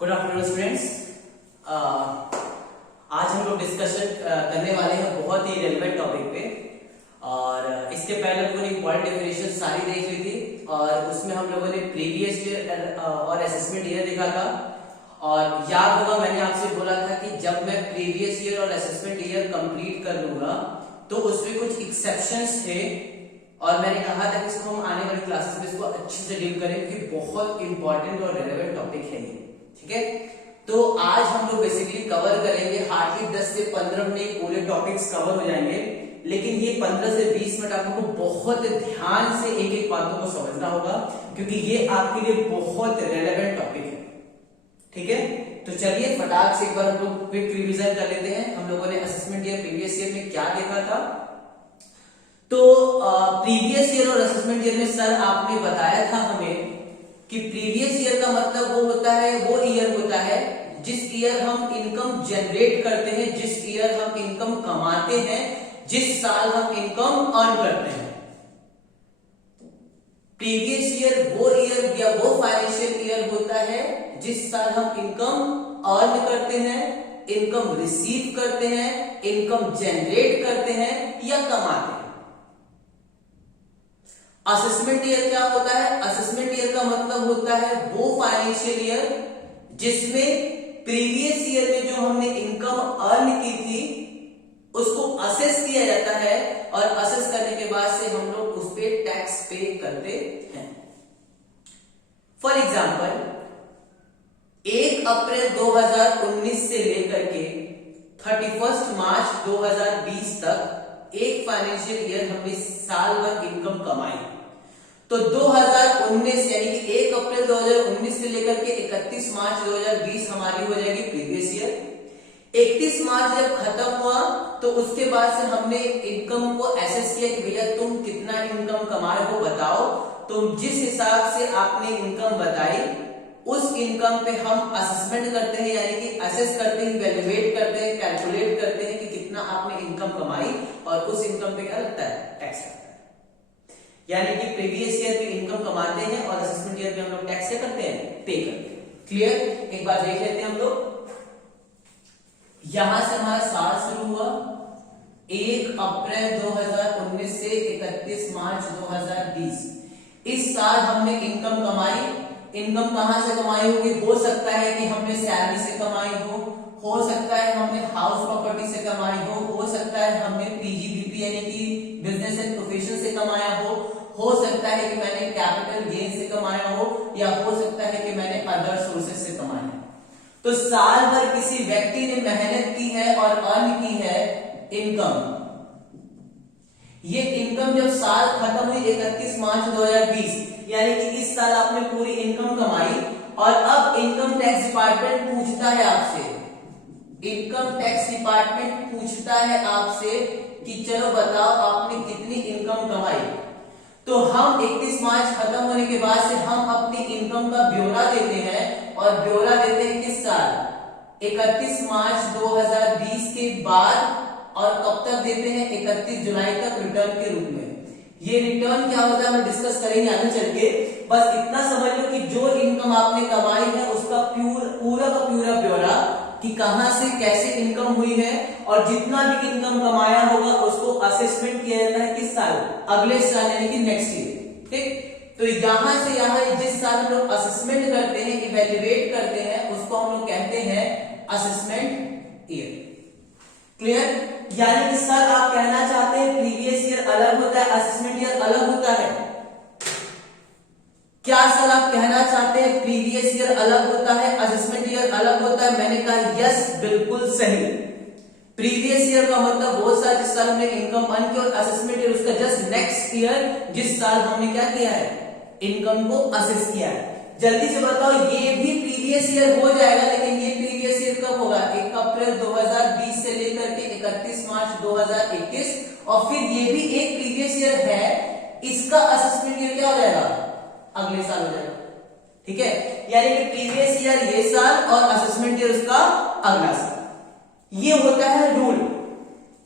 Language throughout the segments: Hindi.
Good afternoon students. आज हम लोग डिस्कशन करने वाले हैं बहुत ही रेलेवेंट टॉपिक पे। और इसके पहले हम लोगों ने इम्पोर्टेंट डेफिनेशन सारी देख ली थी और उसमें हम लोगों ने प्रीवियस ईयर और असेसमेंट ईयर देखा था। और याद होगा मैंने आपसे बोला था कि जब मैं प्रीवियस ईयर और असेसमेंट ईयर कंप्लीट कर लूंगा तो उसमें कुछ एक्सेप्शंस थे और मैंने कहा था कि इसको हम आने वाली क्लासेस में इसको अच्छे से डील करें क्योंकि बहुत इंपॉर्टेंट और रेलेवेंट टॉपिक है ये। ठीक है, तो आज हम लोग बेसिकली कवर करेंगे हार्डली 10 से 15 मिनट पूरे टॉपिक्स कवर हो जाएंगे, लेकिन ये 15 से 20 मिनट आपको बहुत ध्यान से एक एक बातों को समझना होगा क्योंकि ये आपके लिए बहुत रेलेवेंट टॉपिक है। ठीक है, तो चलिए फटाक से एक बार हम लोग क्विक रिवीजन कर लेते हैं। हम लोगों ने असेसमेंट ईयर प्रीवियस ईयर में क्या देखा था। तो प्रीवियस ईयर और असेसमेंट ईयर में सर आपने बताया था हमें कि प्रीवियस ईयर का मतलब वो होता है, वो ईयर होता है जिस ईयर हम इनकम जनरेट करते हैं, जिस ईयर हम इनकम कमाते हैं, जिस साल हम इनकम अर्न करते हैं। प्रीवियस ईयर वो ईयर या वो फाइनेंशियल ईयर होता है जिस साल हम इनकम अर्न करते हैं, इनकम रिसीव करते हैं, इनकम जनरेट करते हैं या कमाते हैं। असेसमेंट ईयर क्या होता है? असेसमेंट ईयर का मतलब होता है वो फाइनेंशियल ईयर जिसमें प्रीवियस ईयर में जो हमने इनकम अर्न की थी उसको असेस किया जाता है और असेस करने के बाद से हम लोग उस पे टैक्स पे करते हैं। फॉर एग्जांपल 1 अप्रैल 2019 से लेकर के 31 मार्च 2020 तक एक फाइनेंशियल ईयर हमने साल भर इनकम कमाई। तो 2019 यानी कि 1 अप्रैल 2019 से लेकर के 31 मार्च 2020 हमारी हो जाएगी प्रीवियस ईयर। 31 मार्च जब खत्म हुआ तो उसके बाद से हमने इनकम को एसेस किया कि भैया तुम कितना इनकम कमाए हो बताओ। तो जिस हिसाब से आपने इनकम बताई उस इनकम पे हम असेसमेंट करते हैं, यानी कि असेस करते हैं, वैल्यूएट करते हैं, कैलकुलेट करते हैं कि कितना आपने इनकम कमाई और उस इनकम पे क्या लगता है? टैक्स लगता है। यानी कि प्रीवियस ईयर में इनकम कमाते हैं और असेसमेंट ईयर में हम लोग टैक्स क्या करते हैं? पे करते हैं। क्लियर? एक बार देख लेते हैं हम लोग। यहां से हमारा साल शुरू हुआ 1 अप्रैल 2019 से 31 मार्च 2020। इस साल हमने इनकम कमाई। इनकम कहां से कमाई होगी? हो सकता है कि हमने सैलरी से कमाई हो सकता है हमने हाउस प्रॉपर्टी से कमाई हो सकता है हमने पीजीबीपी यानी कि बिजनेस एंड प्रोफेशन से कमाया हो सकता है कि मैंने कैपिटल गेन से कमाया हो, या हो सकता है कि मैंने अदर सोर्सेज से कमाया। तो साल भर किसी व्यक्ति ने मेहनत की है और अर्न की है इनकम। ये इनकम जब साल खत्म हुई 31 मार्च 2020, यानी कि इस साल आपने पूरी इनकम कमाई और अब इनकम टैक्स डिपार्टमेंट पूछता है आपसे, इनकम टैक्स डिपार्टमेंट पूछता है आपसे कि चलो बताओ आपने कितनी इनकम कमाई। तो हम 31 मार्च खत्म होने के बाद से हम अपनी इनकम का ब्यौरा देते हैं और ब्यौरा देते हैं किस साल? 31 मार्च 2020 के बाद। और कब तक देते हैं? 31 जुलाई तक रिटर्न के रूप में। ये रिटर्न क्या होता है हम डिस्कस करेंगे आगे चल के। बस इतना समझ लो कि जो इनकम आपने कमाई है उसका पूरा का पूरा ब्यौरा कि कहां से कैसे इनकम हुई है और जितना भी इनकम कमाया होगा उसको असेसमेंट किया जाता है किस साल? अगले साल यानी कि नेक्स्ट ईयर। ठीक, तो यहां से यहां जिस साल हम लोग असेसमेंट करते हैं, इवैल्यूएट करते हैं, उसको हम लोग कहते हैं असेसमेंट ईयर। क्लियर? यानी कि सर आप कहना चाहते हैं प्रीवियस ईयर अलग होता है, असेसमेंट ईयर अलग होता है? क्या सर आप कहना चाहते हैं प्रीवियस ईयर अलग होता है, असेसमेंट ईयर अलग होता है? मैंने कहा यस, बिल्कुल सही। प्रीवियस ईयर का मतलब वो साल जिस साल हमने इनकम अर्न की और असेसमेंट ईयर उसका जस्ट नेक्स्ट ईयर जिस साल हमने क्या किया है? इनकम को असेस किया है। जल्दी से बताओ, ये भी प्रीवियस ईयर हो जाएगा, लेकिन ये प्रीवियस ईयर कब होगा? 1 अप्रैल 2020 से लेकर के 31 मार्च 2021 और फिर ये भी एक प्रीवियस ईयर है, इसका असेसमेंट ईयर क्या हो जाएगा? अगले साल हो जाएगा। ठीक है, यानी कि प्रीवियस ईयर ये साल और असेसमेंट ईयर उसका अगला साल। ये होता है रूल,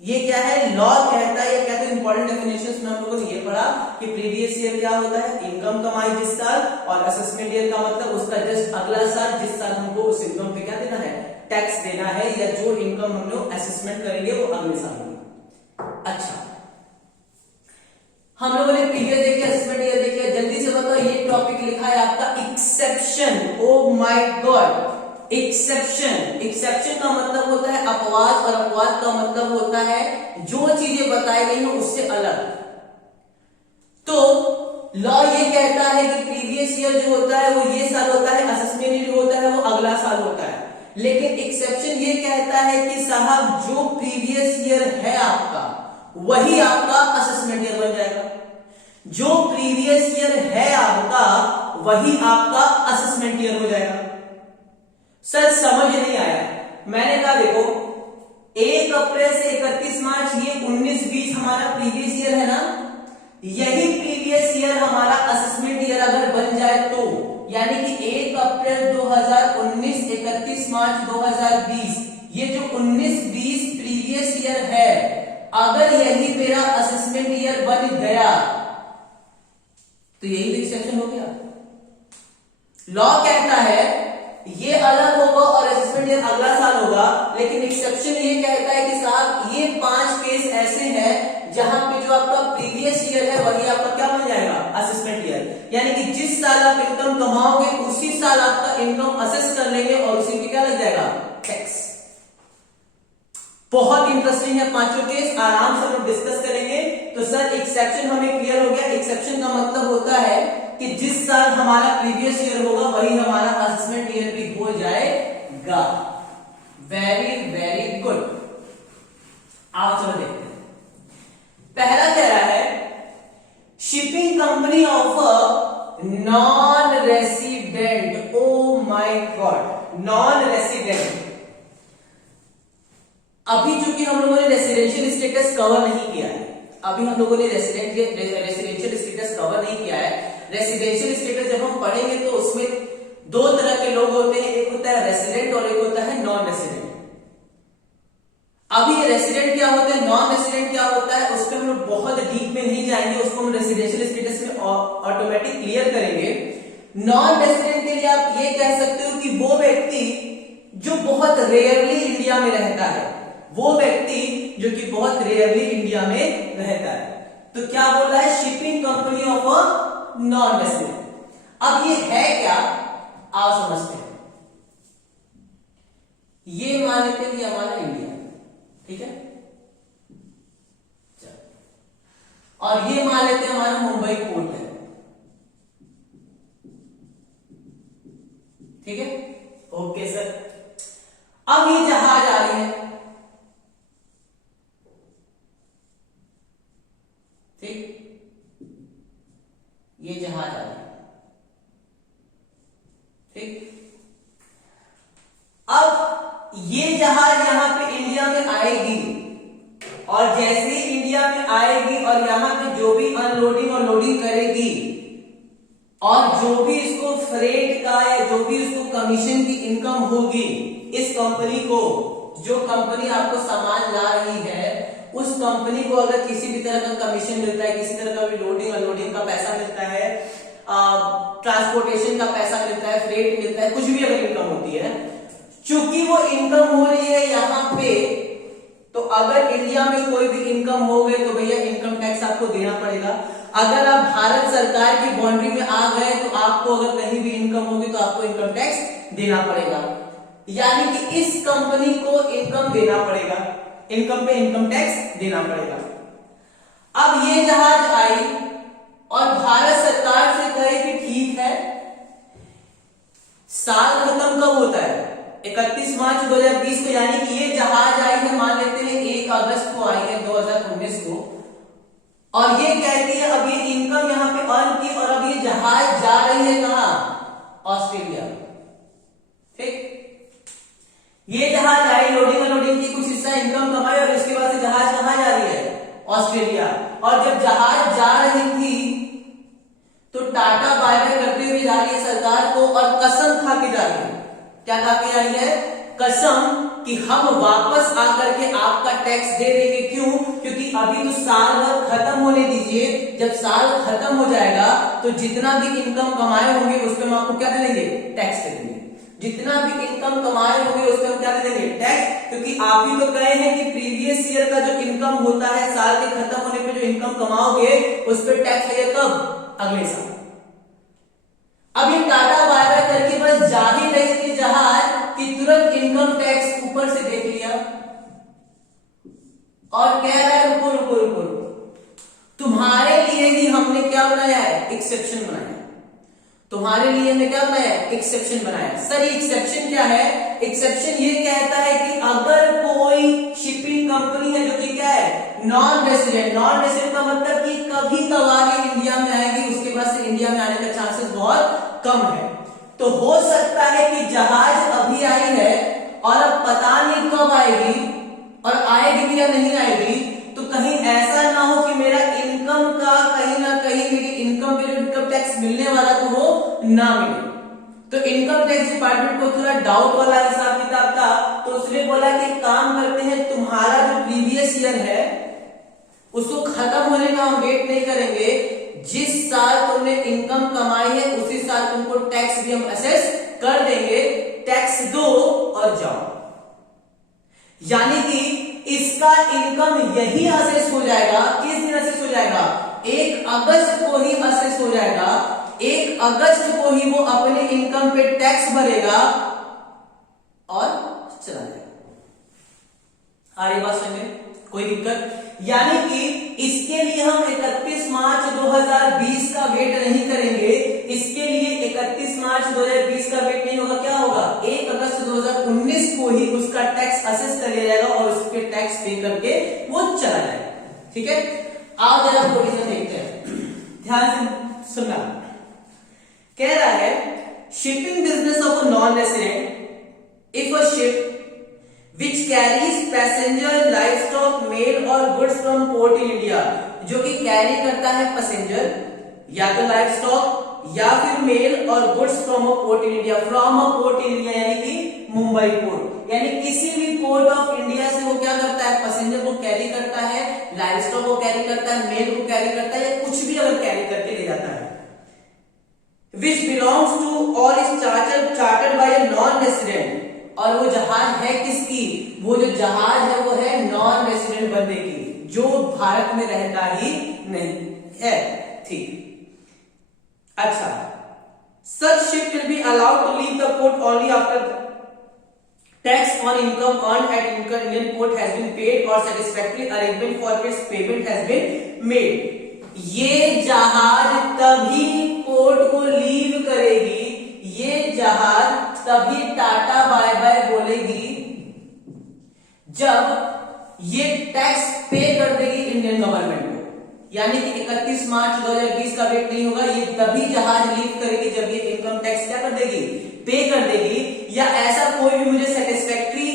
ये क्या है, लॉ कहता है, ये कहते हैं इंपॉर्टेंट डेफिनेशंस में हम लोगों ने ये पढ़ा कि प्रीवियस ईयर क्या होता है, इनकम कमाई जिस साल, और असेसमेंट ईयर का मतलब उसका जस्ट अगला साल, जिस साल हमको उस इनकम पे क्या देना है, टैक्स देना है, या जो इनकम हम लोग असेसमेंट करेंगे वो अगले साल होगी। अच्छा, हम लोगों ने प्रीवियस देखिए, असेसमेंट ईयर देखिए, जल्दी से बताओ ये टॉपिक लिखा है आपका exception. Oh my God, exception. Exception का मतलब होता है अपवाद, और अपवाद का मतलब होता है जो चीजें बताई गई हैं उससे अलग। तो लॉ ये कहता है कि प्रीवियस ईयर जो होता है वो ये साल होता है, असेसमेंट ईयर जो होता है वो अगला साल होता है। लेकिन एक्सेप्शन ये कहता है कि साहब जो प्रीवियस ईयर है आपका वही आपका असेसमेंट ईयर बन जाएगा, जो प्रीवियस ईयर है आपका वही आपका असेसमेंट ईयर हो जाएगा। सर समझ नहीं आया, मैंने कहा देखो 1 अप्रैल से 31 मार्च ये 19-20 हमारा प्रीवियस ईयर है ना, यही प्रीवियस ईयर हमारा असेसमेंट ईयर अगर बन जाए तो, यानी कि 1 अप्रैल 2019 31 मार्च 2020 ये जो 19-20 प्रीवियस ईयर है, अगर यही मेरा असेसमेंट ईयर बन गया तो यही एक्सेप्शन हो गया। लॉ कहता है ये अलग होगा और असेसमेंट ईयर अगला साल होगा, लेकिन एक्सेप्शन ये कहता है कि साहब ये 5 केस ऐसे हैं जहां पे जो आपका प्रीवियस ईयर है वही आपका क्या बन जाएगा, असेसमेंट ईयर। यानी कि जिस साल आप इनकम कमाओगे उसी साल आपका इनकम असेस कर लेंगे और उसी पे क्या लग जाएगा, टैक्स। बहुत इंटरेस्टिंग है पांचों केस, आराम से हम डिस्कस करेंगे। तो सर एक्सेप्शन हमें क्लियर हो गया। एक्सेप्शन का मतलब होता है कि जिस साल हमारा प्रीवियस ईयर होगा वही हमारा असेसमेंट ईयर भी हो जाएगा। Very very good. आओ चलो देखते हैं। पहला कह रहा है shipping company of non resident. Oh my God, non resident. अभी चूंकि हम लोगों ने रेसिडेंशियल स्टेटस कवर नहीं किया है, अभी हम लोगों ने रेसिडेंशियल स्टेटस कवर नहीं किया है। रेसिडेंशियल स्टेटस जब हम पढ़ेंगे तो उसमें 2 तरह के लोग होते हैं, एक होता है रेसिडेंट और एक होता है नॉन रेसिडेंट। अभी रेसिडेंट क्या होता है, नॉन रेसिडेंट क्या होता है, उस पर हम लोग बहुत डीप में नहीं जाएंगे, उसको हम रेसिडेंशियल स्टेटस में ऑटोमेटिक क्लियर करेंगे। नॉन रेसिडेंट के लिए आप ये कह सकते हो कि वो व्यक्ति जो बहुत रेयरली इंडिया में रहता है, वो व्यक्ति जो कि बहुत रेयरली इंडिया में रहता है। तो क्या बोल रहा है, shipping company of a non resident. अब ये है क्या, आओ समझते हैं। ये मान लेते हैं कि हमारा इंडिया, ठीक है, और ये मान लेते हैं हमारा मुंबई पोर्ट है, ठीक है, ओके सर। अब ये जहाज आ रही है, ठीक, ये जहाज आ रही है, ठीक। अब ये जहाज यहां पे इंडिया में आएगी, और जैसे ही इंडिया में आएगी और यहां पे जो भी अनलोडिंग और लोडिंग करेगी, और जो भी इसको फ्रेट का या जो भी इसको कमीशन की इनकम होगी इस कंपनी को, जो कंपनी आपको सामान ला रही है उस कंपनी को अगर किसी भी तरह का कमीशन मिलता है, किसी तरह का भी लोडिंग अनलोडिंग का पैसा मिलता है, ट्रांसपोर्टेशन का पैसा मिलता है, फ्रेट मिलता है, कुछ भी अगर इनकम होती है, चूंकि वो इनकम हो रही है यहाँ पे, तो अगर इंडिया में कोई भी इनकम हो गई तो भैया इनकम टैक्स आपको देना पड़ेगा। अगर आप भारत सरकार की बाउंड्री में आ गए तो आपको अगर कहीं भी इनकम होगी तो आपको इनकम टैक्स देना पड़ेगा, यानी कि इस कंपनी को इनकम देना पड़ेगा, इनकम पे इनकम टैक्स देना पड़ेगा। अब ये जहाज आई और भारत सरकार से कहे कि ठीक है, साल खत्म कब होता है, 31 मार्च 2020 को, यानी कि ये जहाज आई है, मान लेते हैं 1 अगस्त को आई है 2019 को, और ये कहती है अब ये इनकम यहां पे अर्न की, और अब ये जहाज जा रही है कहां, ऑस्ट्रेलिया, ठीक। ये जहाज आई, लोडिंग अनलोडिंग की कुछ हिस्सा इनकम कमाई, और इसके बाद से जहाज कहां जा रही है, ऑस्ट्रेलिया। और जब जहाज जा रही थी तो टाटा बाय बाय करते हुए जा रही है सरकार को, और कसम खा के जा रही है। क्या खा के जा रही है, कसम कि हम वापस आकर के आपका टैक्स दे देंगे। क्यों? क्योंकि अभी तो साल भर खत्म होने दीजिए, जब साल खत्म हो जाएगा तो जितना भी इनकम कमाए होंगे उस पर हम आपको क्या दे देंगे? टैक्स दे देंगे। जितना भी इनकम कमाए होंगे उस पर हम क्या दे देंगे? टैक्स। क्योंकि आप ही तो कहे हैं कि प्रीवियस ईयर का जो इनकम होता है, साल के खत्म होने पे जो इनकम कमाओगे उस पर टैक्स लगेगा। कब? अगले साल। अब ये टाटा बाय बाय करके बस जा ही रही थी जहाज कि तुरंत इनकम टैक्स ऊपर से देख लिया और कह रहा है रुको रुको रुको रुको, तुम्हारे लिए ही हमने क्या बनाया है? एक्सेप्शन बनाया। तुम्हारे लिए हमने क्या बनाया है? एक्सेप्शन बनाया। सर एक्सेप्शन क्या है? एक्सेप्शन ये कहता है कि अगर कोई शिपिंग कंपनी है जो कि क्या है? Non resident. नॉन रेसिडेंट का मतलब कि कभी कभार इंडिया में आएगी, उसके बाद से इंडिया में आने का चांसेस बहुत कम है। तो हो सकता है कि जहाज अभी आई है और अब पता नहीं कब आएगी, और आएगी भी या नहीं आएगी, तो कहीं ऐसा ना हो कि मेरा इनकम का कहीं ना कहीं मेरी इनकम पे जो इनकम टैक्स मिलने वाला तो वो ना मिले। तो इनकम टैक्स डिपार्टमेंट को थोड़ा डाउट वाला हिसाब किताब था, तो उसने बोला कि काम करते हैं, तुम्हारा जो प्रीवियस ईयर है उसको खत्म होने का हम वेट नहीं करेंगे, जिस साल तुमने इनकम कमाई है उसी साल तुमको टैक्स भी हम असेस कर देंगे, टैक्स दो और जाओ। यानी कि इसका इनकम यही असेस हो जाएगा। किस दिन असेस हो जाएगा? 1 अगस्त को ही असेस हो जाएगा। 1 अगस्त को ही वो अपने इनकम पे टैक्स भरेगा और चला जाएगा। आ रही बात समझ में? कोई दिक्कत? यानी कि इसके लिए हम 31 मार्च 2020 का वेट नहीं करेंगे। इसके लिए 31 मार्च 2020 का वेट नहीं होगा। क्या होगा? 1 अगस्त 2019 को ही उसका टैक्स असेस कर लिया जाएगा और उसके टैक्स पे करके वो चला जाएगा। ठीक है, आओ जरा प्रोविजन देखते हैं, ध्यान से सुनना। कह रहा है shipping business of a non resident if a ship which carries passenger, livestock, mail और goods from port in India, जो कि कैरी करता है पैसेंजर या तो लाइवस्टॉक या फिर मेल और goods from a port in India. From a port in India यानी कि मुंबई पोर्ट, यानी किसी भी पोर्ट ऑफ इंडिया से वो क्या करता है? पैसेंजर को कैरी करता है, लाइवस्टॉक को कैरी करता है, मेल को कैरी करता है, या कुछ भी अगर कैरी करके ले जाता है। which belongs to or is chartered by a non-resident, और वो जहाज है किसकी? वो जो जहाज है वो है नॉन रेसिडेंट बंदे की, जो भारत में रहता ही नहीं है। ठीक, अच्छा, such ship will be allowed to leave the port only after tax on income earned at Indian port has been paid or satisfactory arrangement for its payment has been made। ये जहाज तभी पोर्ट को लीव करेगी, ये जहाज तभी टाटा बाय बाय बोलेगी जब ये टैक्स पे कर देगी इंडियन गवर्नमेंट को। यानी कि 31 मार्च 2020 का वेट नहीं होगा, ये तभी जहाज लीव करेगी जब ये इनकम टैक्स क्या कर देगी? पे कर देगी। या ऐसा कोई भी मुझे सेटिस्फैक्टरी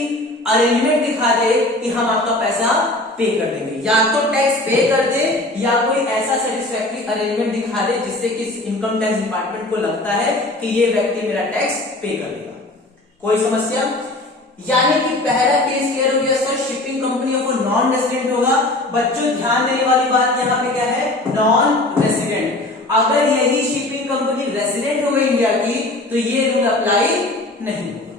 अरेंजमेंट दिखा दे कि हम आपका पैसा पे कर देंगे, या तो टैक्स पे कर दे या कोई ऐसा सेटिस्फैक्टरी अरेंजमेंट दिखा दे जिससे कि इनकम टैक्स डिपार्टमेंट को लगता है कि ये व्यक्ति मेरा टैक्स पे कर देगा। कोई समस्या? यानी कि पहला केस क्लियर हो गया sir, shipping company of non resident होगा। बच्चों ध्यान देने वाली बात यहाँ पे क्या है? Non resident. अगर यही शिपिंग कंपनी रेसिडेंट हो गई इंडिया की तो ये रूल अप्लाई नहीं होगा।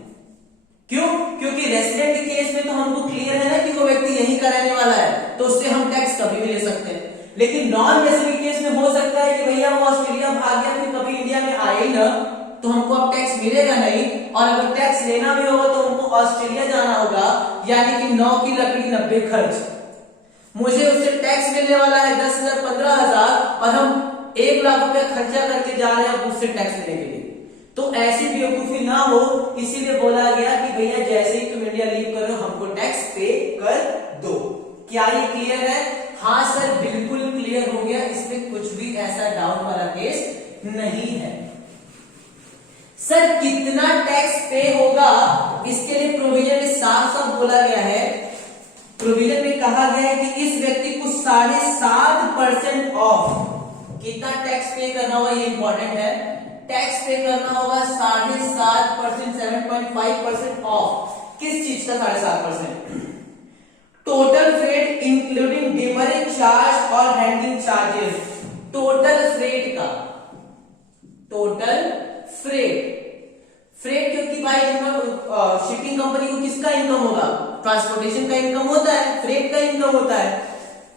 क्यों? क्योंकि रेसिडेंट के केस में तो हमको क्लियर है ना कि वो व्यक्ति यही का रहने वाला है, तो उससे हम टैक्स कभी भी ले सकते हैं। लेकिन नॉन रेसिडेंट केस में हो सकता है कि भैया वो ऑस्ट्रेलिया भाग गया, फिर कभी इंडिया में आए ही ना, तो हमको अब टैक्स मिलेगा नहीं, और अगर टैक्स लेना भी होगा तो हमको ऑस्ट्रेलिया जाना होगा। यानी कि 9 की लकड़ी 90 खर्च। मुझे उससे टैक्स मिलने वाला है 10,000 15,000 और हम 1 लाख रुपया खर्चा करके जा रहे हैं उससे टैक्स लेने के लिए। तो ऐसी बेवकूफी ना हो, इसीलिए बोला गया कि भैया जैसे ही तुम इंडिया लीव करो हमको टैक्स पे कर दो। क्या ये क्लियर है? हाँ सर बिल्कुल क्लियर हो गया, इसमें कुछ भी ऐसा डाउट वाला केस नहीं है। सर कितना टैक्स पे होगा इसके लिए प्रोविजन में साफ साफ बोला गया है। प्रोविजन में कहा गया है कि इस व्यक्ति को 7.5% ऑफ, कितना टैक्स पे करना होगा ये इंपॉर्टेंट है। टैक्स पे करना होगा 7.5%, 7.5% ऑफ किस चीज का 7.5%? टोटल फ्रेट इंक्लूडिंग डिमरेज चार्ज और हैंडलिंग चार्जेस। टोटल फ्रेट का, टोटल फ्रेट, फ्रेट क्योंकि भाई शिपिंग कंपनी को किसका इनकम होगा? ट्रांसपोर्टेशन का इनकम होता है, फ्रेट का इनकम होता है।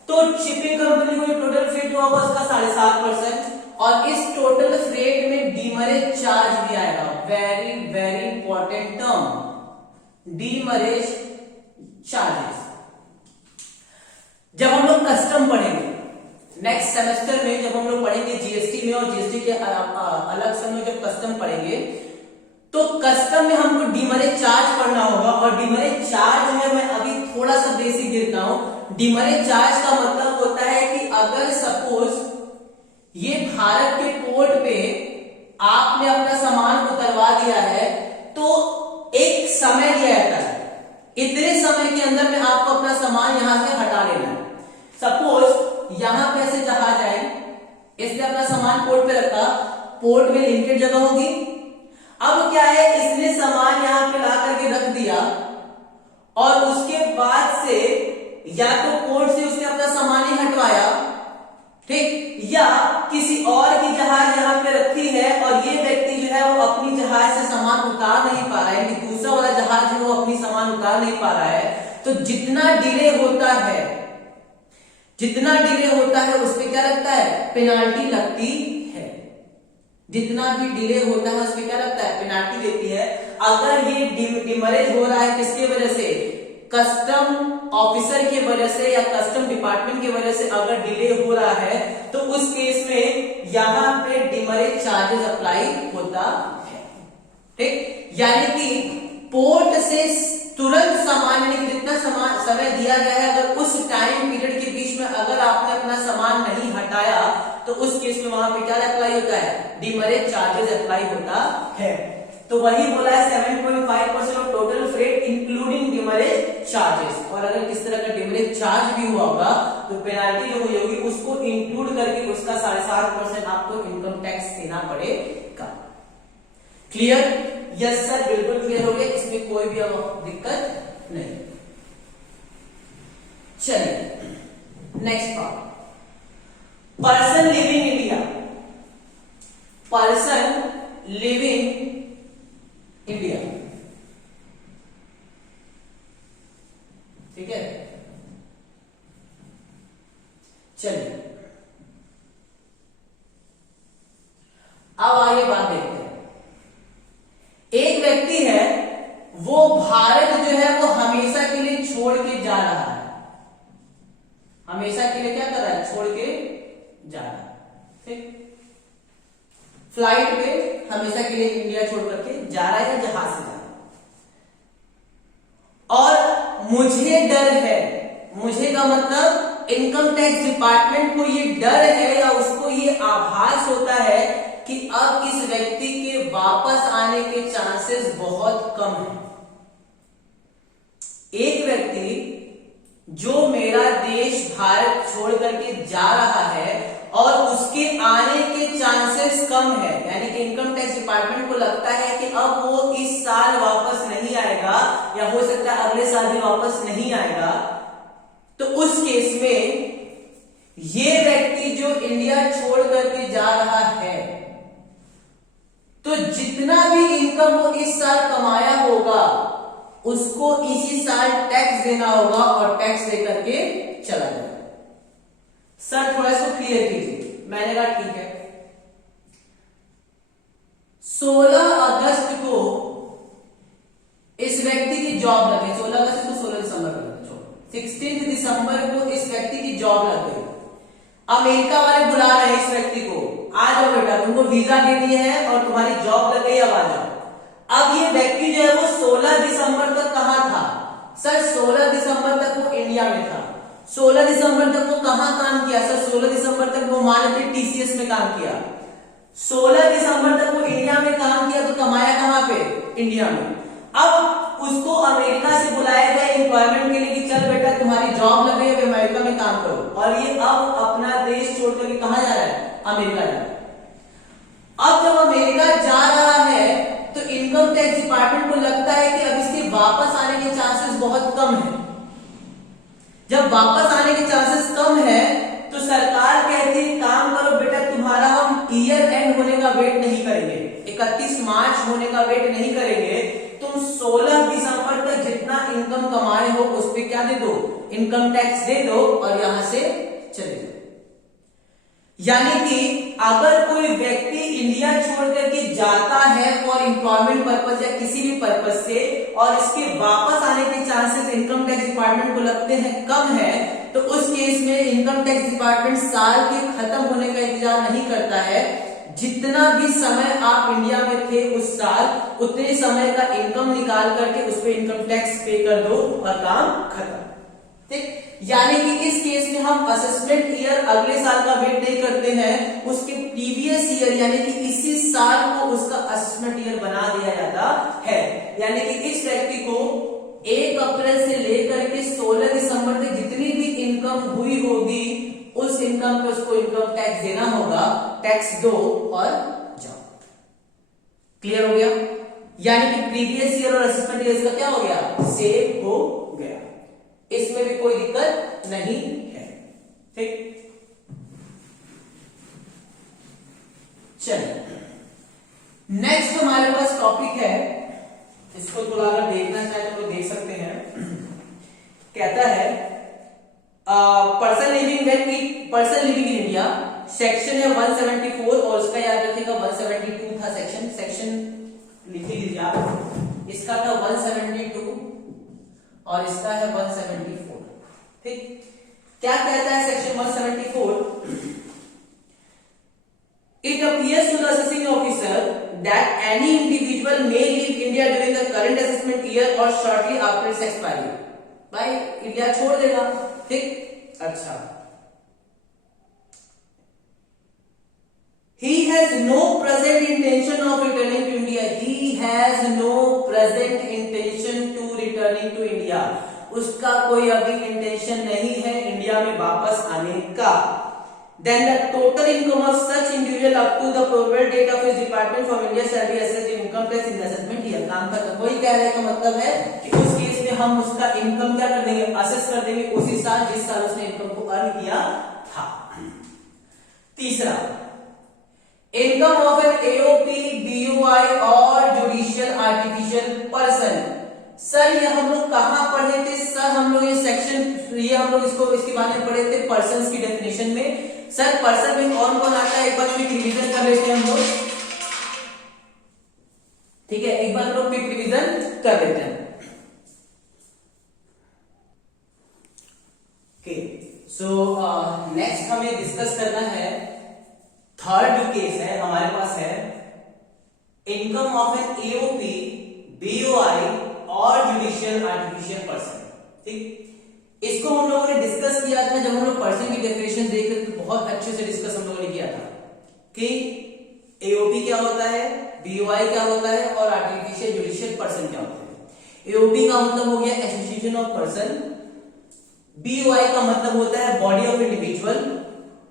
तो शिपिंग कंपनी को टोटल फ्रेट जो होगा उसका 7.5%, और इस टोटल फ्रेट में डीमरेज चार्ज भी आएगा। Very very important term, demurrage charges. जब हम लोग कस्टम पढ़ेंगे नेक्स्ट सेमेस्टर में, जब हम लोग पढ़ेंगे जीएसटी में, और जीएसटी के अलग से में जब कस्टम पढ़ेंगे, तो कस्टम में हमको डीमरेज चार्ज पढ़ना होगा। और डीमरेज चार्ज में मैं अभी थोड़ा सा बेसिक देता हूं। डीमरेज चार्ज का मतलब होता है कि अगर सपोज ये भारत के पोर्ट पे आपने अपना सामान उतरवा दिया है, तो एक समय दिया जाता है, इतने समय के अंदर में आपको अपना सामान यहां से हटा लेना है। सपोज यहां पे ऐसे जहाज आए, इसने अपना सामान पोर्ट पे रखा, पोर्ट में लिमिटेड जगह होगी। अब क्या है, इसने सामान यहां पे ला करके रख दिया, और उसके बाद से या तो पोर्ट से उसने अपना सामान ही हटवाया, ठीक, या किसी और की जहाज यहां पे रखी है, और ये व्यक्ति जो है वो अपनी जहाज से सामान उतार नहीं पा रहा है, कि दूसरा वाला जहाज जो है वो अपनी सामान उतार नहीं पा रहा है। तो जितना डिले होता है, जितना डिले होता है उस पर क्या लगता है? पेनाल्टी लगती है। जितना भी डिले होता है उस पर क्या लगता है? पेनाल्टी देती है। अगर ये डिमरेज हो रहा है किसकी वजह से? कस्टम ऑफिसर की वजह से या कस्टम डिपार्टमेंट की वजह से अगर डिले हो रहा है, तो उस केस में यहां पे डिमरेज चार्जेस अप्लाई होता है, ठीक। यानी कि पोर्ट से तुरंत सामान, यानी कि जितना समय दिया गया है, अगर उस टाइम पीरियड के बीच में अगर आपने अपना सामान नहीं हटाया, तो उस केस में वहां पे क्या अप्लाई होता है? डिमरेज चार्जेस अप्लाई होता है। तो वही बोला है 7.5% of total freight including demurrage charges. और अगर किस तरह का डिमरेज चार्ज भी हुआ होगा, तो पेनाल्टी जो हुई होगी उसको इंक्लूड करके उसका 7.5% आपको इनकम टैक्स देना पड़ेगा। क्लियर? यस सर, बिल्कुल क्लियर हो गया, इसमें कोई भी दिक्कत नहीं। चलिए next part, person living India. Person living India, ठीक है। चलिए अब आगे बात देखते हैं। एक व्यक्ति है, वो भारत जो है वो हमेशा के लिए छोड़ के जा रहा है। हमेशा के लिए क्या कर रहा है? छोड़ के जा रहा है, ठीक। फ्लाइट पे हमेशा के लिए इंडिया छोड़ करके जा रहा है, या जहाज से जा रहा है। और मुझे डर है, मुझे का मतलब इनकम टैक्स डिपार्टमेंट को ये डर है या उसको ये आभास होता है कि अब इस व्यक्ति के वापस आने के चांसेस बहुत कम है। एक व्यक्ति जो मेरा देश भारत छोड़ करके जा रहा है और उसके आने के चांसेस कम है, यानी कि इनकम टैक्स डिपार्टमेंट को लगता है कि अब वो इस साल वापस नहीं आएगा, या हो सकता है अगले साल भी वापस नहीं आएगा। तो उस केस में ये व्यक्ति जो इंडिया छोड़ करके जा रहा है, तो जितना भी इनकम वो इस साल कमाया होगा उसको इसी साल टैक्स देना होगा, और टैक्स देकर के चला जाएगा। सर थोड़ा इसको क्लियर कीजिए। मैंने कहा ठीक है। 16 अगस्त को इस व्यक्ति की जॉब लग गई। 16 अगस्त को 16 दिसंबर को 16 दिसंबर को इस व्यक्ति की जॉब लग गई। अमेरिका वाले बुला रहे हैं इस व्यक्ति को, आ जाओ बेटा, तुमको वीजा दे दिए हैं और तुम्हारी जॉब लग गई, अब आ जाओ। अब ये व्यक्ति जो है वो 16 दिसंबर तक कहां था? सर 16 दिसंबर तक वो इंडिया में था। 16 दिसंबर तक वो कहां काम किया? सर 16 दिसंबर तक वो मान लीजिए टीसीएस में काम किया। 16 दिसंबर तक वो इंडिया में काम किया, तो कमाया कहां पे? इंडिया में। अब उसको अमेरिका से बुलाया गया एम्प्लॉयमेंट के लिए कि चल बेटा तुम्हारी जॉब लग गई, अब अमेरिका में काम करो। और ये अब अपना देश छोड़ करके कहां जा रहा है? अमेरिका जा रहा है। अब जब अमेरिका जा रहा है तो इनकम टैक्स डिपार्टमेंट को लगता है कि अब इसके वापस आने वापस आने के चांसेस कम है तो सरकार कहती है काम करो बेटा, तुम्हारा हम ईयर एंड होने का वेट नहीं करेंगे, 31 मार्च होने का वेट नहीं करेंगे, तुम 16 दिसंबर तक जितना इनकम कमाए हो उस पे क्या दे दो, इनकम टैक्स दे दो और यहां से चले जाओ। यानी कि अगर कोई व्यक्ति इंडिया छोड़ करके जाता है फॉर एम्प्लॉयमेंट पर्पस या किसी भी पर्पस से और इसके वापस आने के चांसेस इनकम टैक्स डिपार्टमेंट को लगते हैं कम है, तो उस केस में इनकम टैक्स डिपार्टमेंट साल के खत्म होने का इंतजार नहीं करता है, जितना भी समय आप इंडिया में थे उस साल उतने समय का इनकम निकाल करके उस पर इनकम टैक्स पे कर दो और काम खत्म। ठीक, यानी कि इस केस में हम असेसमेंट ईयर अगले साल का वेट नहीं करते हैं, उसके प्रीवियस ईयर यानी कि इसी साल को उसका असेसमेंट ईयर बना दिया जाता है। यानी कि इस व्यक्ति को 1 अप्रैल से लेकर के 16 दिसंबर तक जितनी भी इनकम हुई होगी उस इनकम पे उसको इनकम टैक्स देना होगा, टैक्स दो और जाओ। क्लियर हो गया? यानी कि प्रीवियस ईयर और असेसमेंट ईयर का क्या हो गया, सेव हो गया, इसमें भी कोई दिक्कत नहीं है। ठीक, चलिए नेक्स्ट हमारे पास टॉपिक है, इसको थोड़ा अगर देखना चाहे तो देख सकते हैं। कहता है person living in India, section है 174 और उसका याद रखिएगा 172 था सेक्शन लिख लीजिए आप, इसका था 172 और इसका है 174। ठीक, क्या कहता है section 174? It appears to the assessing officer that any individual may leave India during the current assessment year or shortly after its expiry. भाई इंडिया छोड़ देगा। ठीक, अच्छा, he has no present intention of returning to India. He has no present intention to returning to India. उसका कोई अभी इंटेंशन नहीं है इंडिया में वापस आने का। Then the total income of such individual up to the probable date of his department from India shall be assessed in income tax in the assessment year. काम खत्म। कोई कह रहे का मतलब है कि उस केस में हम उसका इनकम क्या कर देंगे, असेस कर देंगे उसी साल जिस साल उसने इनकम को अर्न किया था। तीसरा, income of an AOP, BOI और जुडिशियल आर्टिफिशियल पर्सन। सर ये हम लोग कहां पढ़े थे? सर हम लोग ये सेक्शन, ये हम लोग इसके बारे में पढ़े थे पर्सन्स की डेफिनेशन में। सर पर्सन में कौन कौन आता है एक बार क्विक रिवीजन कर लेते हैं हम लोग। ठीक है, एक बार हम लोग क्विक रिवीजन कर लेते हैं। ओके, सो नेक्स्ट हमें डिस्कस करना है थर्ड जो केस है हमारे पास है income of an AOP, BOI और जुडिशियल आर्टिफिशियल पर्सन। ठीक, इसको हम लोगों ने डिस्कस किया था जब हम लोग पर्सन की डेफिनेशन देख रहे थे, तो बहुत अच्छे से डिस्कस हम लोगों ने किया था कि एओपी क्या होता है, बीओआई क्या होता है और आर्टिफिशियल जुडिशियल पर्सन क्या होता है। एओपी का मतलब हो गया एसोसिएशन ऑफ पर्सन, बीओआई का मतलब होता है बॉडी ऑफ इंडिविजुअल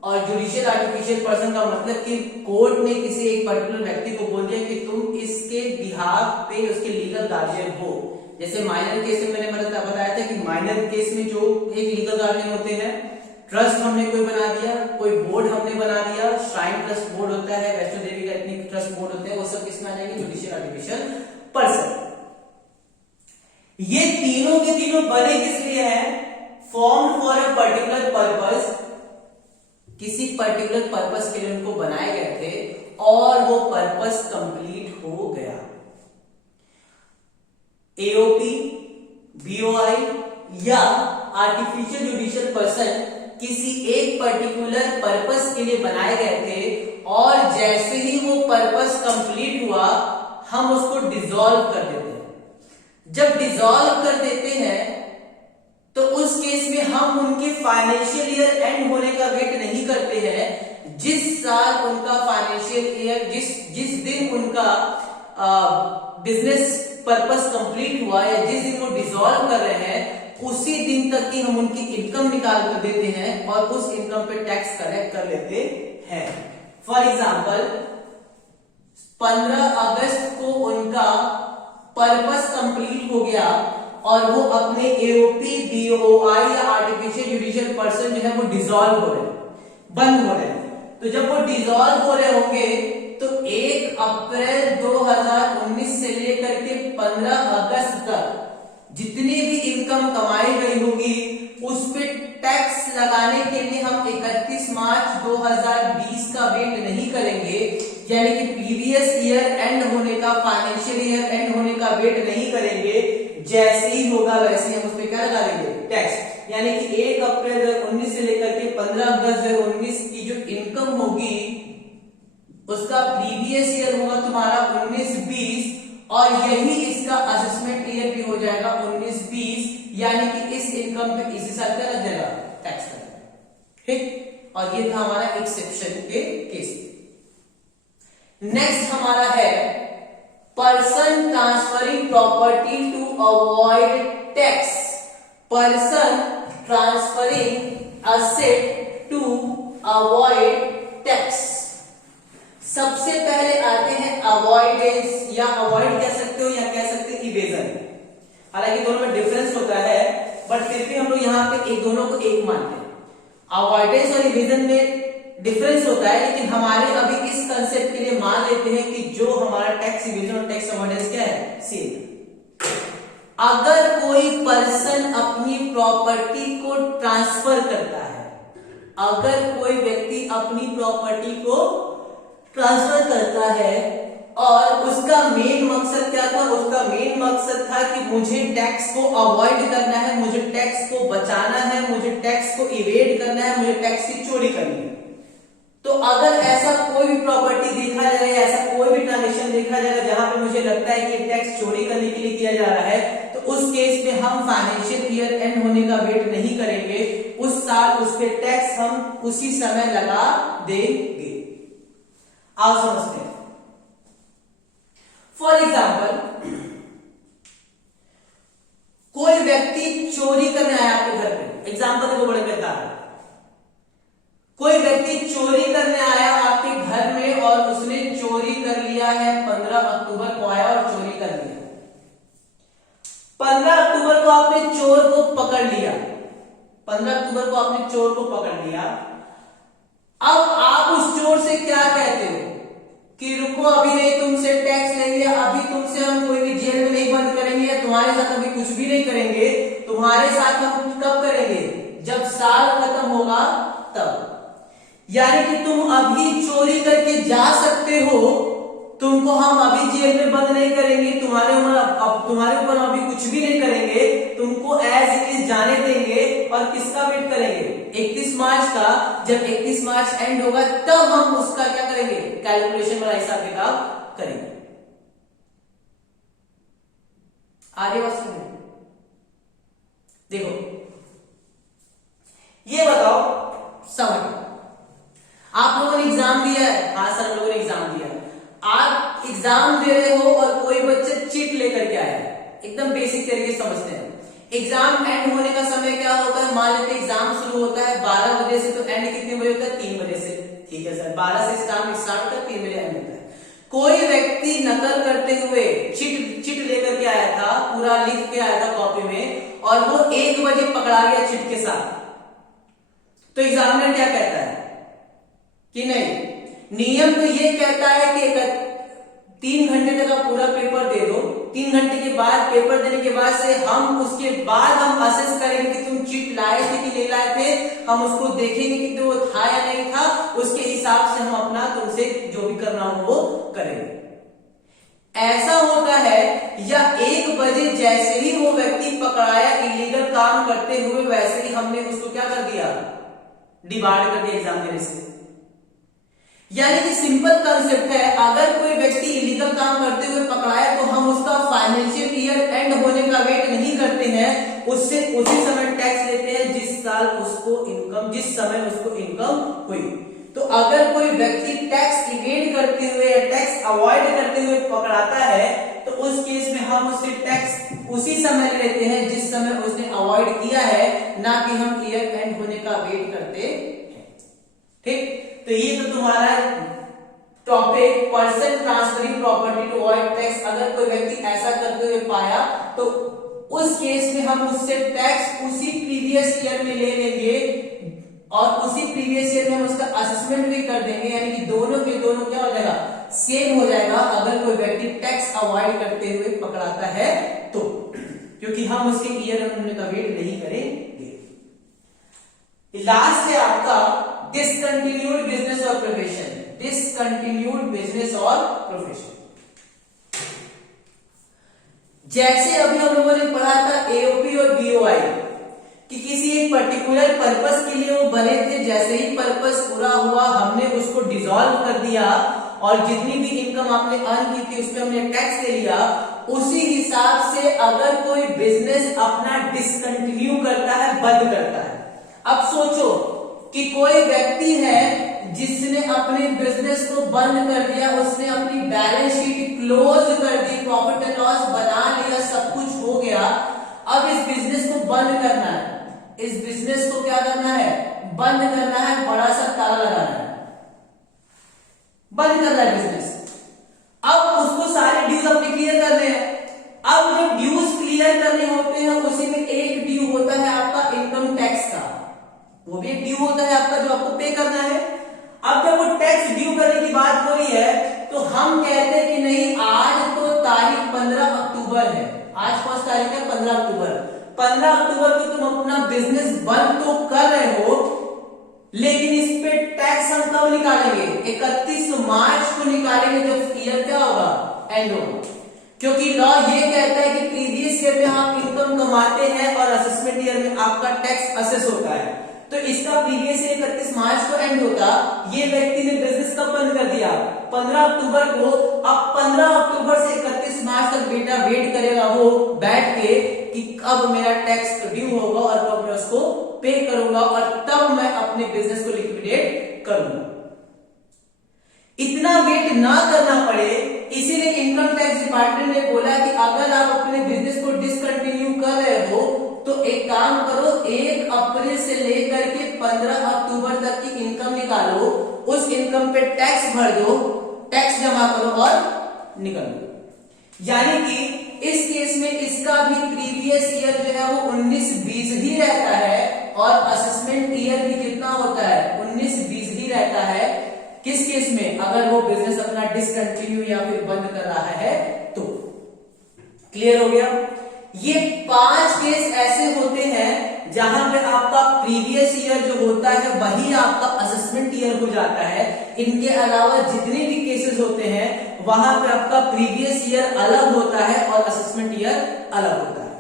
और जुडिशियल आर्टिफिशियल पर्सन का मतलब कि कोर्ट ने किसी एक पर्टिकुलर व्यक्ति को बोल दिया कि तुम इसके बिहाफ पे उसके लीगल गार्जियन हो। जैसे माइनर केस में मैंने बताया था कि माइनर केस में जो एक लीगल गार्जियन होते हैं, ट्रस्ट हमने कोई बना दिया, कोई बोर्ड हमने बना दिया, श्राइन ट्रस्ट बोर्ड होता है, वैष्णो देवी का एथनिक ट्रस्ट बोर्ड होता है, वो सब किसमें आ जाएंगे, जुडिशियल आर्टिफिशियल पर्सन। ये तीनों के तीनों बने किस लिए हैं? Form for a particular purpose, किसी पर्टिकुलर पर्पस के लिए उनको बनाए गए थे और वो पर्पस कंप्लीट हो गया। एओपी, बीओआई या आर्टिफिशियल जुडिशियल पर्सन किसी एक पर्टिकुलर पर्पस के लिए बनाए गए थे और जैसे ही वो पर्पस कंप्लीट हुआ हम उसको डिसॉल्व कर देते हैं। जब डिसॉल्व कर देते हैं तो उस केस में हम उनके फाइनेंशियल ईयर एंड होने का वेट नहीं करते हैं। जिस साल उनका फाइनेंशियल ईयर, जिस दिन उनका बिजनेस पर्पस कंप्लीट हुआ या जिस दिन वो डिसॉल्व कर रहे हैं उसी दिन तक की हम उनकी इनकम निकाल कर देते हैं और उस इनकम पे टैक्स कलेक्ट कर लेते हैं। फॉर एग्जाम्पल 15 अगस्त को उनका पर्पस कंप्लीट हो गया और वो अपने एओपी, बीओआई या आर्टिफिशियल जुडिशियल पर्सन जो है वो डिसॉल्व हो रहे हैं, बंद हो रहे हैं। तो जब वो डिसॉल्व हो रहे होंगे तो 1 अप्रैल 2019 से लेकर के 15 अगस्त तक जितनी भी इनकम कमाई गई होगी उस पे टैक्स लगाने के लिए हम 31 मार्च 2020 का वेट नहीं करेंगे, यानी कि प्रीवियस ईयर एंड होने का, फाइनेंशियल ईयर एंड होने का वेट नहीं करेंगे। जैसे ही होगा वैसे ही हम उस पे क्या लगा देंगे, टैक्स। यानी कि 1 अप्रैल 2019 से लेकर के 15 अगस्त 2019 की जो इनकम होगी उसका प्रीवियस ईयर होगा तुम्हारा 19-20 और यही इसका असेसमेंट ईयर भी हो जाएगा 19-20, यानी कि इस इनकम पे इसी साल क्या लग जाएगा, टैक्स लगेगा। ठीक, और ये था हमारा एक्सेप्शन के केस। नेक्स्ट हमारा है person transferring property to avoid tax. Person transferring asset to avoid tax. सबसे पहले आते हैं अवॉइडेंस, या अवॉइड कह सकते हो या कह सकते हैं इवेजन। हालांकि दोनों में डिफरेंस होता है बट फिर भी हम लोग यहाँ पे एक दोनों को एक मानते हैं। अवॉइडेंस और इवेजन में डिफरेंस होता है, लेकिन हमारे अभी इस कंसेप्ट के लिए मान लेते हैं कि जो हमारा टैक्स इवेजन और टैक्स अवॉइडेंस क्या है, सेम। अगर कोई पर्सन अपनी प्रॉपर्टी को ट्रांसफर करता है, अगर कोई व्यक्ति अपनी प्रॉपर्टी को ट्रांसफर करता है और उसका मेन मकसद क्या था, उसका मेन मकसद था कि मुझे टैक्स को अवॉइड करना है, मुझे टैक्स को बचाना है, मुझे टैक्स को इवेड करना है, मुझे टैक्स की चोरी करनी है। तो अगर ऐसा कोई भी प्रॉपर्टी देखा जाएगा, ऐसा कोई भी ट्रांजेक्शन देखा जाएगा जहां पे मुझे लगता है कि टैक्स चोरी करने के लिए किया जा रहा है, तो उस केस में हम फाइनेंशियल ईयर एंड होने का वेट नहीं करेंगे, उस साल उस पे टैक्स हम उसी समय लगा देंगे। आप समझते हैं? फॉर एग्जाम्पल, कोई व्यक्ति चोरी करने आया आपके घर पे, एग्जाम्पल देखो बड़े बेकार है। कोई व्यक्ति चोरी करने आया आपके घर में और उसने चोरी कर लिया है, 15 अक्टूबर को आया और चोरी कर लिया। 15 अक्टूबर को आपने चोर को पकड़ लिया, 15 अक्टूबर को आपने चोर को पकड़ लिया। अब आप उस चोर से क्या कहते हो कि रुको अभी नहीं तुमसे टैक्स लेंगे, अभी तुमसे हम कोई भी जेल में नहीं बंद करेंगे, तुम्हारे साथ अभी कुछ भी नहीं करेंगे, तुम्हारे साथ हम कब करेंगे, जब साल खत्म होगा तब। यानी कि तुम अभी चोरी करके जा सकते हो, तुमको हम अभी जेल में बंद नहीं करेंगे, तुम्हारे ऊपर अभी कुछ भी नहीं करेंगे, तुमको एज इट इज जाने देंगे। और किसका वेट करेंगे, 31 मार्च का। जब 31 मार्च एंड होगा तब हम उसका क्या करेंगे, कैलकुलेशन वाला हिसाब किताब करेंगे। आगे बात सुनिए, देखो ये बताओ, समझ आप लोगों ने एग्जाम दिया है, हाँ सर हम लोगों ने एग्जाम दिया है। आप एग्जाम दे रहे हो और कोई बच्चा चीट लेकर के आया है, एकदम बेसिक तरीके समझते हैं। एग्जाम एंड होने का समय क्या होता है, मान लेते एग्जाम शुरू होता है 12 बजे से, तो एंड कितने बजे होता है, 3 बजे से। ठीक है सर, 12 से स्टार्ट होता है, 3 बजे एंड होता है। कोई व्यक्ति नकल करते हुए चिट लेकर के आया था, पूरा लिख के आया था कॉपी में, और वो 1 बजे पकड़ा गया चिट के साथ, तो एग्जामिनर क्या कहता है कि नहीं, नियम तो ये कहता है कि 3 घंटे तक आप पूरा पेपर दे दो, 3 घंटे के बाद पेपर देने के बाद से हम उसके बाद हम असेस करेंगे कि तुम चिट लाए थे कि नहीं लाए थे, हम उसको देखेंगे कि तो वो था या नहीं था, उसके हिसाब से हम अपना तुमसे जो भी करना हो वो करेंगे। ऐसा होता है, या 1 बजे जैसे ही वो व्यक्ति पकड़ाया इलीगल काम करते हुए, वैसे ही हमने उसको क्या कर दिया, डिबार कर दिया एग्जाम देने से। यानी कि सिंपल कंसेप्ट है, अगर कोई व्यक्ति इलीगल काम करते हुए पकड़ाया तो हम उसका फाइनेंशियल ईयर एंड होने का वेट नहीं करते हैं, उससे उसी समय टैक्स लेते हैं जिस साल उसको इनकम, जिस समय उसको इनकम हुई। तो अगर कोई व्यक्ति टैक्स इवेड करते हुए या टैक्स अवॉइड करते हुए पकड़ाता है, तो उस केस में हम उससे टैक्स उसी समय लेते हैं जिस समय उसने अवॉइड किया है, ना कि हम ईयर एंड होने का वेट करते हैं। ठीक, तो ये तो तुम्हारा topic person transferring property to avoid tax. अगर कोई व्यक्ति ऐसा करते हुए पाया तो उस केस में हम उससे टैक्स उसी प्रीवियस ईयर में ले लेंगे और उसी प्रीवियस ईयर में हम उसका असेसमेंट भी कर देंगे, यानी कि दोनों के दोनों क्या हो जाएगा, सेम हो जाएगा अगर कोई व्यक्ति टैक्स अवॉइड करते हुए पकड़ाता है तो, क्योंकि हम उसके ईयर होने का वेट नहीं करेंगे। लास्ट है आपका डिसकंटिन्यूड बिजनेस और प्रोफेशन। डिसकंटिन्यूड बिजनेस और प्रोफेशन, जैसे अभी हम लोगों ने पढ़ा था एओपी और बीओआई कि किसी एक पर्टिकुलर पर्पस के लिए वो बने थे, जैसे ही पर्पस पूरा हुआ हमने उसको डिसॉल्व कर दिया और जितनी भी इनकम आपने अर्न की थी उसमें हमने टैक्स ले लिया। उसी हिसाब से अगर कोई बिजनेस अपना डिसकंटिन्यू करता है, बंद करता है, अब सोचो कि कोई व्यक्ति है जिसने अपने बिजनेस को बंद कर दिया, उसने अपनी बैलेंस शीट क्लोज कर दी, प्रॉफिट एंड लॉस बना लिया, सब कुछ हो गया। अब इस बिजनेस को बंद करना है, इस बिजनेस को क्या करना है, बंद करना है, बड़ा सा ताला लगाना है, बंद करना है बिजनेस। अब उसको सारे ड्यूज अपने क्लियर करने हैं। अब जब ड्यूज क्लियर करने होते हैं उसी में एक ड्यू होता है आपका इनकम टैक्स का, वो भी एक ड्यू होता है आपका जो आपको पे करना है। अब जब वो टैक्स ड्यू करने की बात हो रही है तो हम कहते हैं कि नहीं, आज तो तारीख 15 अक्टूबर है, आज कौन सी तारीख है, 15 अक्टूबर। 15 अक्टूबर को तुम अपना बिजनेस बंद तो कर रहे हो, लेकिन इस पे टैक्स हम कब निकालेंगे, 31 मार्च को निकालेंगे, जब ईयर क्या होगा, एंड होगा। क्योंकि लॉ ये कहता है कि प्रीवियस ईयर में आप इनकम कमाते हैं और असेसमेंट ईयर में आपका टैक्स असेस होता है, तो इसका प्रीवियस ईयर 31 मार्च को एंड होता। ये व्यक्ति ने बिजनेस कब बंद कर दिया, 15 अक्टूबर को। अब 15 अक्टूबर से 31 मार्च तक बेटा वेट करेगा वो बैठ के कि कब मेरा टैक्स ड्यू होगा और कब मैं उसको पे करूंगा और तब मैं अपने बिजनेस को लिक्विडेट करूंगा। इतना वेट ना करना पड़े, इसीलिए इनकम टैक्स डिपार्टमेंट ने बोला कि अगर आप अपने बिजनेस को डिसकंटिन्यू कर रहे हो तो एक काम करो, 1 अप्रैल से लेकर के 15 अक्टूबर तक की इनकम निकालो, उस इनकम पे टैक्स भर दो, टैक्स जमा करो और निकल दो। यानी कि इस केस में इसका भी प्रीवियस ईयर जो है वो 19-20 ही रहता है और असेसमेंट ईयर भी कितना होता है, 19-20 ही रहता है। किस केस में, अगर वो बिजनेस अपना डिसकंटिन्यू या फिर बंद कर रहा है तो। क्लियर हो गया। ये 5 केस ऐसे होते हैं जहां पे आपका प्रीवियस ईयर जो होता है वही आपका असेसमेंट ईयर हो जाता है। इनके अलावा जितने भी केसेस होते हैं वहां पे आपका प्रीवियस ईयर अलग होता है और असेसमेंट ईयर अलग होता है।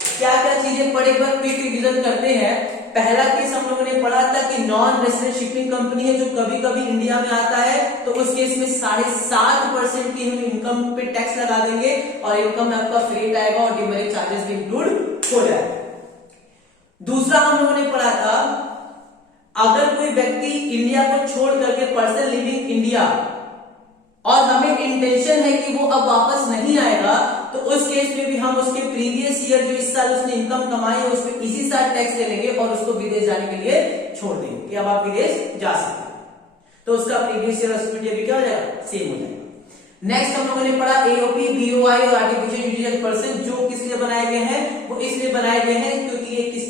क्या क्या चीजें पढ़े, एक बार क्विक रिवीजन करते हैं। पहला केस हम लोगों ने पढ़ा था कि नॉन रेसिडेंट शिपिंग कंपनी है जो कभी कभी इंडिया में आता है, तो उस केस में 7.5% की हम इनकम पे टैक्स लगा देंगे और इनकम में आपका फ्रेट आएगा और डिमरेज चार्जेस भी इंक्लूड हो जाएगा। दूसरा हम लोगों ने पढ़ा था, अगर कोई व्यक्ति इंडिया को छोड़ करके पर्सन लिविंग इंडिया और हमें इंटेंशन है कि वो अब वापस नहीं आएगा, तो उस केस में भी हम उसके प्रीवियस ईयर जो इस साल उसने इनकम कमाई है उस पर इसी साल टैक्स ले लेंगे और उसको विदेश जाने के लिए छोड़ देंगे कि अब आप विदेश जा सकते हैं, तो उसका प्रीवियस ईयर असेसमेंट ईयर भी क्या हो जाएगा, सेम हो जाएगा। नेक्स्ट हम लोगों ने पढ़ा एओपी, बीओआई और आर्टिफिशियल इंटेलिजेंस पर्सन जो किस लिए बनाए गए हैं, वो इसलिए बनाए गए हैं क्योंकि एक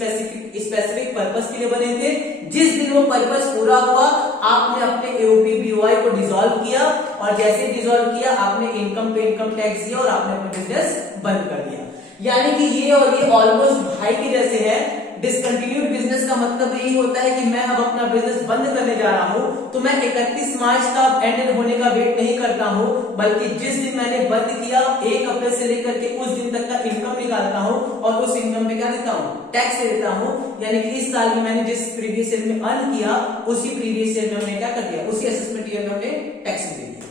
स्पेसिफिक पर्पस के लिए बने थे। जिस दिन वो पर्पस पूरा हुआ आपने अपने एओपी बीओआई को डिसॉल्व किया और जैसे डिसॉल्व किया आपने इनकम पे इनकम टैक्स दिया और आपने अपना बिजनेस बंद कर दिया। यानी कि ये और ये ऑलमोस्ट भाई के जैसे है। डिसकंटिन्यूड बिजनेस का मतलब यही होता है कि मैं अब अपना बिजनेस बंद करने जा रहा हूं, तो मैं 31 मार्च का एंड होने का वेट नहीं करता हूं, बल्कि जिस दिन मैंने बंद किया 1 अप्रैल से लेकर के उस दिन तक का इनकम निकालता हूं और उस इनकम पे क्या देता हूं, टैक्स दे देता हूं। यानी कि इस साल में मैंने जिस प्रीवियस ईयर में अर्न किया उसी प्रीवियस ईयर में हमने क्या कर दिया, उसी असेसमेंट ईयर में हमने टैक्स दे दिया।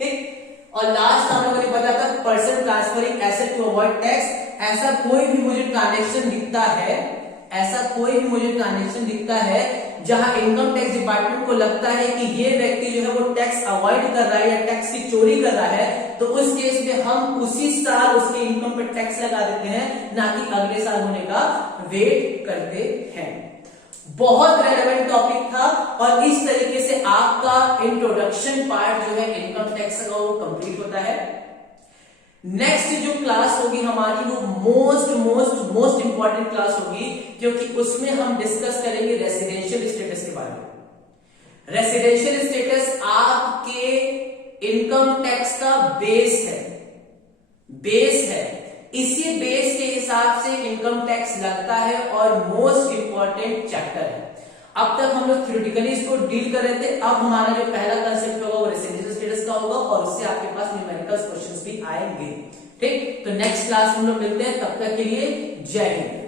ठीक। और लास्ट हम लोगों ने बताया था person transferring asset to avoid tax. ऐसा कोई भी मुझे ट्रांजैक्शन दिखता है, ऐसा कोई भी मुझे ट्रांजैक्शन दिखता है जहां इनकम टैक्स डिपार्टमेंट को लगता है कि ये व्यक्ति जो है वो टैक्स अवॉइड कर रहा है या टैक्स की चोरी कर रहा है, तो उस केस में हम उसी साल उसके इनकम पर टैक्स लगा देते हैं, ना कि अगले साल होने का वेट करते हैं। बहुत रेलेवेंट टॉपिक था और इस तरीके से आपका इंट्रोडक्शन पार्ट जो है इनकम टैक्स का वो कंप्लीट होता है। नेक्स्ट जो क्लास होगी हमारी वो मोस्ट इंपॉर्टेंट क्लास होगी, क्योंकि उसमें हम डिस्कस करेंगे रेसिडेंशियल स्टेटस के बारे में। रेसिडेंशियल स्टेटस आपके इनकम टैक्स का बेस है, इसी बेस के हिसाब से इनकम टैक्स लगता है और मोस्ट इंपॉर्टेंट चैप्टर है। अब तक हम लोग थ्योरेटिकली इसको डील कर रहे थे, अब हमारा जो पहला कंसेप्ट होगा वो रेसिडेंशियल स्टेटस का होगा और उससे आपके पास न्यूमेरिकल क्वेश्चंस भी आएंगे। ठीक, तो नेक्स्ट क्लास में हम लोग मिलते हैं, तब तक के लिए जय हिंद।